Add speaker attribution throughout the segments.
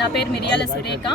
Speaker 1: నా పేరు మిరియాల సురేఖ.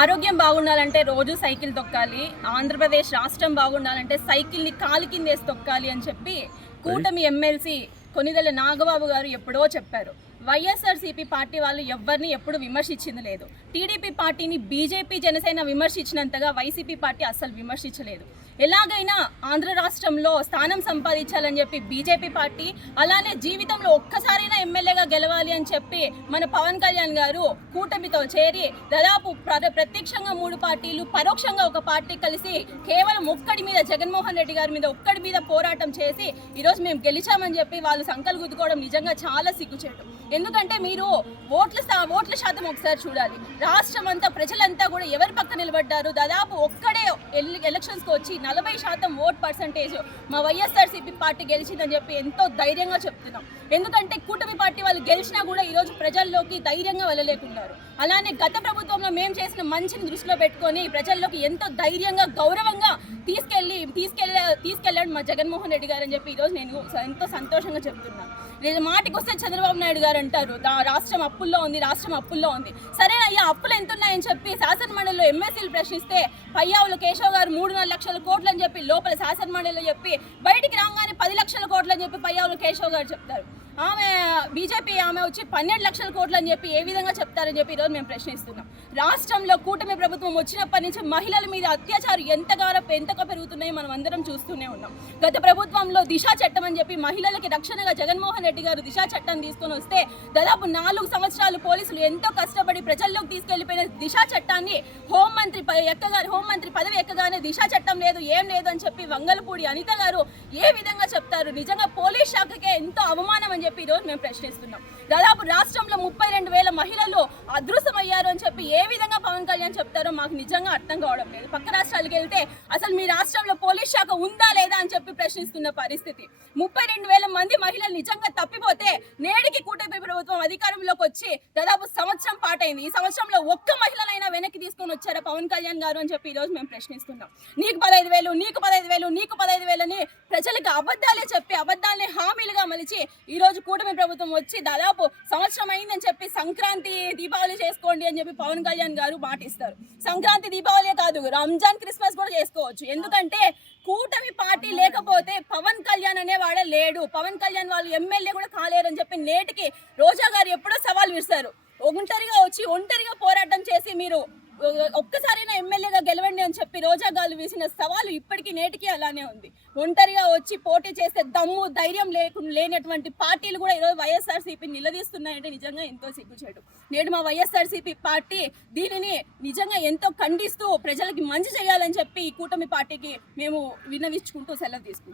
Speaker 1: ఆరోగ్యం బాగుండాలంటే రోజు సైకిల్ తొక్కాలి ఆంధ్రప్రదేశ్ రాష్ట్రం బాగుండాలంటే సైకిల్ని కాలు కింద వేసి తొక్కాలి అని చెప్పి కూటమి ఎమ్మెల్సీ కొనిదెల నాగబాబు గారు ఎప్పుడో చెప్పారు. వైఎస్ఆర్సీపీ పార్టీ వాళ్ళు ఎవరిని ఎప్పుడు విమర్శించింది లేదు. టీడీపీ పార్టీని బీజేపీ జనసేన విమర్శించినంతగా వైసీపీ పార్టీ అస్సలు విమర్శించలేదు. ఎలాగైనా ఆంధ్ర రాష్ట్రంలో స్థానం సంపాదించాలని చెప్పి బీజేపీ పార్టీ అలానే జీవితంలో ఒక్కసారైనా ఎమ్మెల్యేగా గెలవాలి అని చెప్పి మన పవన్ కళ్యాణ్ గారు కూటమితో చేరి దాదాపు ప్ర- ప్రత్యక్షంగా మూడు పార్టీలు పరోక్షంగా ఒక పార్టీ కలిసి కేవలం ఒక్కడి మీద జగన్మోహన్ రెడ్డి గారి మీద ఒక్కడి మీద పోరాటం చేసి ఈరోజు మేము గెలిచామని చెప్పి వాళ్ళు సంకలు గుద్దుకోవడం నిజంగా చాలా సిగ్గుచేటు. ఎందుకంటే మీరు ఓట్ల ఓట్ల శాతం ఒకసారి చూడాలి. రాష్ట్రం అంతా ప్రజలంతా కూడా ఎవరి పక్క నిలబడ్డారు? దాదాపు ఒక్కడే ఎల్- ఎలక్షన్స్కి వచ్చి నలభై శాతం ఓట్ పర్సంటేజ్ మా వైఎస్ఆర్సీపీ పార్టీ గెలిచిందని చెప్పి ఎంతో ధైర్యంగా చెప్తున్నాం. ఎందుకంటే కూటమి పార్టీ వాళ్ళు గెలిచినా కూడా ఈరోజు ప్రజల్లోకి ధైర్యంగా వెళ్ళలేకున్నారు. అలానే గత ప్రభుత్వంలో మేము చేసిన మంచిని దృష్టిలో పెట్టుకొని ప్రజల్లోకి ఎంతో ధైర్యంగా గౌరవంగా తీసుకెళ్ళి తీసుకెళ్ళ తీసుకెళ్ళాడు మా జగన్మోహన్ రెడ్డి గారు అని చెప్పి ఈరోజు నేను ఎంతో సంతోషంగా చెప్తున్నాను. లేదు మాటికి వస్తే చంద్రబాబు నాయుడు గారు అంటారు. రాష్ట్రం అప్పుల్లో ఉంది రాష్ట్రం అప్పుల్లో ఉంది. సరే అయ్యా అప్పులు ఎంత ఉన్నాయని చెప్పి శాసనమండలిలో ఎమ్మెస్సీలు ప్రశ్నిస్తే పయ్యావులు కేశవ్ గారు మూడున్నర లక్షల కోట్లు అని చెప్పి లోపల శాసనమండలిలో చెప్పి బయటికి రాగానే పది లక్షల కోట్లు అని చెప్పి పయ్యావులు కేశవ్ గారు చెప్తారు. ఆమె బీజేపీ ఆమె వచ్చి పన్నెండు లక్షల కోట్లు అని చెప్పి ఏ విధంగా చెప్తారని చెప్పి ఈరోజు మేము ప్రశ్నిస్తున్నాం. రాష్ట్రంలో కూటమి ప్రభుత్వం వచ్చినప్పటి నుంచి మహిళల మీద అత్యాచారం ఎంతగానో ఎంతగా పెరుగుతున్నాయి మనం అందరం చూస్తూనే ఉన్నాం. గత ప్రభుత్వంలో దిశా చట్టం అని చెప్పి మహిళలకి రక్షణగా జగన్మోహన్ రెడ్డి గారు దిశా చట్టం తీసుకొని వస్తే దాదాపు నాలుగు సంవత్సరాలు పోలీసులు ఎంతో కష్టపడి ప్రజల్లోకి తీసుకెళ్ళిపోయిన దిశా చట్టాన్ని హోంమంత్రి ఎక్కగా హోంమంత్రి పదవి ఎక్కగానే దిశా చట్టం లేదు ఏం లేదు అని చెప్పి వంగలపూడి అనిత గారు ఏ విధంగా చెప్తారు? నిజంగా పోలీస్ శాఖకే ఎంతో అవమానం అని చెప్పి ఈరోజు మేము ప్రశ్నిస్తున్నాం. దాదాపు రాష్ట్రంలో ముప్పై రెండు వేల మహిళలు అదృశ్యమయ్యారు అని చెప్పి ఏ విధంగా పవన్ కళ్యాణ్ చెప్తారో మాకు నిజంగా అర్థం కావడం లేదు. పక్క రాష్ట్రాలకు వెళ్తే అసలు మీ రాష్ట్రంలో పోలీస్ శాఖ ఉందా లేదా అని చెప్పి ప్రశ్నిస్తున్న పరిస్థితి. ముప్పై రెండు వేల మంది మహిళలు నిజంగా తప్పిపోతే నేడికి కూటమి ప్రభుత్వం అధికారంలోకి వచ్చి దాదాపు సంవత్సరం పాటైంది. ఈ సంవత్సరంలో ఒక్క మహిళనైనా వెనక్కి తీసుకొని వచ్చారా పవన్ కళ్యాణ్ గారు అని చెప్పి ఈ రోజు మేము ప్రశ్నిస్తున్నాం. నీకు పదహైదు వేలు నీకు పదహైదు వేలు నీకు పదహైదు వేలని ప్రజలకు అబద్ధాలే చెప్పి అబద్ధాలని హామీలుగా మలిచి ఈరోజు కూటమి ప్రభుత్వం వచ్చి దాదాపు సంవత్సరం అయిందని చెప్పి సంక్రాంతి దీపావళి చేసుకోండి అని చెప్పి పవన్ కళ్యాణ్ గారు మాటిస్తారు. సంక్రాంతి దీపావళి కాదు రంజాన్ క్రిస్మస్ కూడా చేసుకోవచ్చు. ఎందుకంటే కూటమి పార్టీ లేకపోతే పవన్ కళ్యాణ్ అనేవాడే లేడు. పవన్ కళ్యాణ్ వాళ్ళు ఎమ్మెల్యే కూడా కాలేరని చెప్పి నేటికి రోజా గారు ఎప్పుడో సవాల్ విసిరారు ఒంటరిగా వచ్చి ఒంటరిగా పోరాటం చేసి మీరు ఒక్కసారైనా ఎమ్మెల్యేగా గెలవండి అని చెప్పి రోజా గాలు వేసిన సవాలు ఇప్పటికీ నేటికి అలానే ఉంది. ఒంటరిగా వచ్చి పోటీ చేసే దమ్ము ధైర్యం లేకుండా లేనటువంటి పార్టీలు కూడా ఈరోజు వైఎస్ఆర్సీపీ నిలదీస్తున్నాయంటే నిజంగా ఎంతో సిగ్గుచేటు. నేడు మా వైఎస్ఆర్సీపీ పార్టీ దీనిని నిజంగా ఎంతో ఖండిస్తూ ప్రజలకి మంచి చేయాలని చెప్పి ఈ కూటమి పార్టీకి మేము విన్నవించుకుంటూ సెలవు తీసుకుంటాం